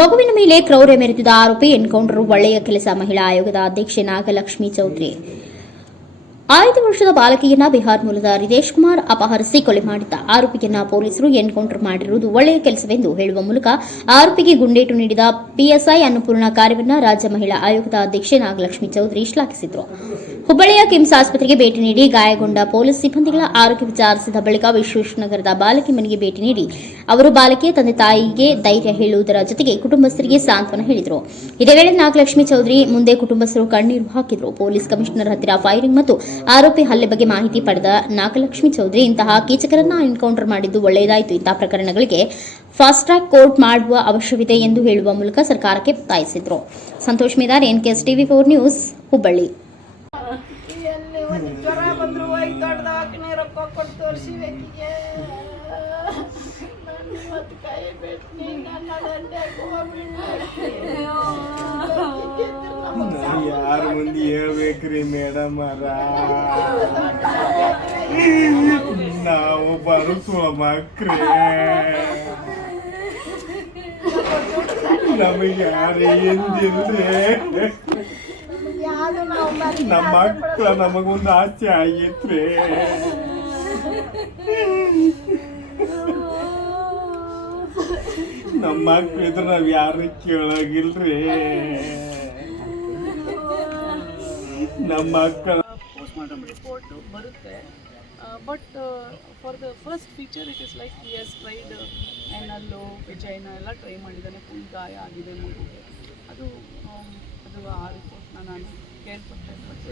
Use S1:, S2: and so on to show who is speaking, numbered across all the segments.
S1: ಮಗುವಿನ ಮೇಲೆ ಕ್ರೌರ್ಯ ಮೆರೆದಿದ್ದ ಆರೋಪಿ ಎನ್ಕೌಂಟರ್ ಒಳ್ಳೆಯ ಕೆಲಸ ಮಹಿಳಾ ಆಯೋಗದ ಅಧ್ಯಕ್ಷೆ ನಾಗಲಕ್ಷ್ಮಿ ಚೌಧರಿ ಐದು ವರ್ಷದ ಬಾಲಕಿಯನ್ನ ಬಿಹಾರ್ ಮೂಲದ ರಿತೇಶ್ ಕುಮಾರ್ ಅಪಹರಿಸಿ ಕೊಲೆ ಮಾಡಿದ್ದ ಆರೋಪಿಯನ್ನ ಪೊಲೀಸರು ಎನ್ಕೌಂಟರ್ ಮಾಡಿರುವುದು ಒಳ್ಳೆಯ ಕೆಲಸವೆಂದು ಹೇಳುವ ಮೂಲಕ ಆರೋಪಿಗೆ ಗುಂಡೇಟು ನೀಡಿದ ಪಿಎಸ್ಐ ಅನ್ನಪೂರ್ಣ ಕಾರ್ಯವನ್ನ ರಾಜ್ಯ ಮಹಿಳಾ ಆಯೋಗದ ಅಧ್ಯಕ್ಷೆ ನಾಗಲಕ್ಷ್ಮಿ ಚೌಧರಿ ಶ್ಲಾಘಿಸಿದರು. ಹುಬ್ಬಳ್ಳಿಯ ಕಿಮ್ಸ್ ಆಸ್ಪತ್ರೆಗೆ ಭೇಟಿ ನೀಡಿ ಗಾಯಗೊಂಡ ಪೊಲೀಸ್ ಸಿಬ್ಬಂದಿಗಳ ಆರೋಗ್ಯ ವಿಚಾರಿಸಿದ ಬಳಿಕ ವಿಶ್ವೇಶ್ವರನಗರದ ಬಾಲಕಿ ಮನೆಗೆ ಭೇಟಿ ನೀಡಿ ಅವರು ಬಾಲಕಿಯ ತಂದೆ ತಾಯಿಗೆ ಧೈರ್ಯ ಹೇಳುವುದರ ಜೊತೆಗೆ ಕುಟುಂಬಸ್ಥರಿಗೆ ಸಾಂತ್ವನ ಹೇಳಿದರು. ಇದೇ ವೇಳೆ ನಾಗಲಕ್ಷ್ಮಿ ಚೌಧರಿ ಮುಂದೆ ಕುಟುಂಬಸ್ಥರು ಕಣ್ಣೀರು ಹಾಕಿದರು. ಪೊಲೀಸ್ ಕಮಿಷನರ್ ಹತ್ತಿರ ಫೈರಿಂಗ್ ಮತ್ತು ಆರೋಪಿ ಹಲ್ಲೆ ಬಗ್ಗೆ ಮಾಹಿತಿ ಪಡೆದ ನಾಗಲಕ್ಷ್ಮಿ ಚೌಧರಿ ಇಂತಹ ಕೀಚಕರನ್ನ ಎನ್ಕೌಂಟರ್ ಮಾಡಿದ್ದು ಒಳ್ಳೆಯದಾಯಿತು. ಇಂತಹ ಪ್ರಕರಣಗಳಿಗೆ ಫಾಸ್ಟ್ ಟ್ರ್ಯಾಕ್ ಕೋರ್ಟ್ ಮಾಡುವ ಅವಶ್ಯವಿದೆ ಎಂದು ಹೇಳುವ ಮೂಲಕ ಸರ್ಕಾರಕ್ಕೆ ಒತ್ತಾಯಿಸಿದರು. Santosh Medar NKS TV four news, Hubballi.
S2: ಜ್ವರ ಬಂದ್ರು ಹೋಗಿ ದೊಡ್ಡ ದವಾಖಾನೆ ರೊಕ್ಕ ಕೊಟ್ಟು ನಾನು ಬಿಟ್ಟು ನನ್ನ ದಂಡ್ಯಾಗ
S3: ಯಾರ ಮುಂದೆ ಹೇಳ್ಬೇಕ್ರಿ ಮೇಡಮ್ ನಾವು ಬರುಸುವ ಮಕ್ರೆ. ನಮಗೆ ಯಾರು ಎಂದಿಲ್ರಿ ನಮ್ಮ ಮಕ್ಕಳ ನಮಗೊಂದು ಆಸೆ ಆಗಿತ್ರಿ ನಮ್ಮ ಮಕ್ಳು ಇದ್ರೆ ನಾವ್ ಯಾರು ಕೇಳಾಗಿಲ್ರಿ. ನಮ್ಮ ಮಕ್ಕಳ
S4: postmortem report ಬರುತ್ತೆ. But for the first feature it is like he has tried ಆ್ಯನಲ್ಲು ವಿಜಯನ ಎಲ್ಲ ಟ್ರೈ ಮಾಡಿದ್ದಾನೆ. ಫುಲ್ ಗಾಯ ಆಗಿದೆ ಮಗುಗೆ ಅದು ಅದು ಆ ರಿಪೋರ್ಟ್ನ ನಾನು ಕೇಳ್ಕೊಟ್ಟೆ. ಬಟ್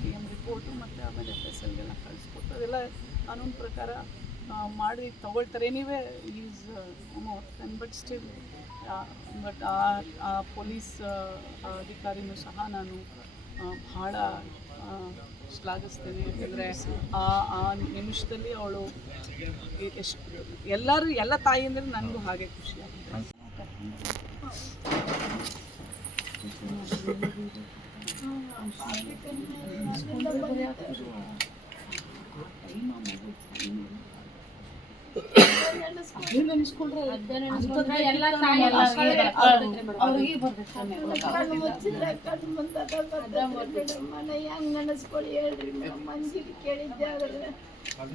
S4: ಪಿ ಎಂ ರಿಪೋರ್ಟು ಮತ್ತು ಆಮೇಲೆ ಎಫ್ ಎಸ್ ಎಲ್ಗೆಲ್ಲ ಕಳಿಸ್ಕೊಟ್ಟು ಅದೆಲ್ಲ ಕಾನೂನು ಪ್ರಕಾರ ಮಾಡಿ ತೊಗೊಳ್ತಾರೆ. Anyway is but still but ಆ ಆ ಪೊಲೀಸ್ ಅಧಿಕಾರಿನೂ ಸಹ ನಾನು ಭಾಳ ಶ್ಲಾಘಿಸ್ತೇನೆ. ಯಾಕಂದರೆ ಆ ಆ ನಿಮಿಷದಲ್ಲಿ ಅವಳು ಎಷ್ಟು ಎಲ್ಲರೂ ಎಲ್ಲ ತಾಯಿ ಅಂದರೆ ನನಗೂ ಹಾಗೆ ಖುಷಿ
S2: ನೆನೆಸ್ಕೊಳ್ಳಿ ಹೇಳ್ರಿ ಮಂಜಿಗೆ ಕೇಳಿದ್ದೆ ಆಗಲ್ಲ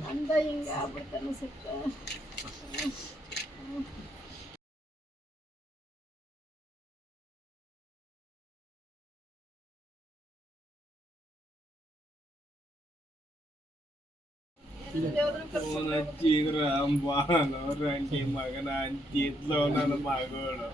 S2: ಅಂದ ಹಿಂಗ ಆಗ್ಬಿಡ್ತಾನ ಅನ್ಸುತ್ತೆ
S3: ಹಚ್ಚಿದ್ರ ಅಂಬಾನೋ ರಂಗಿ ಮಗನ ಅಂತಿದ್ಲು ನನ್ನ ಮಗಳು.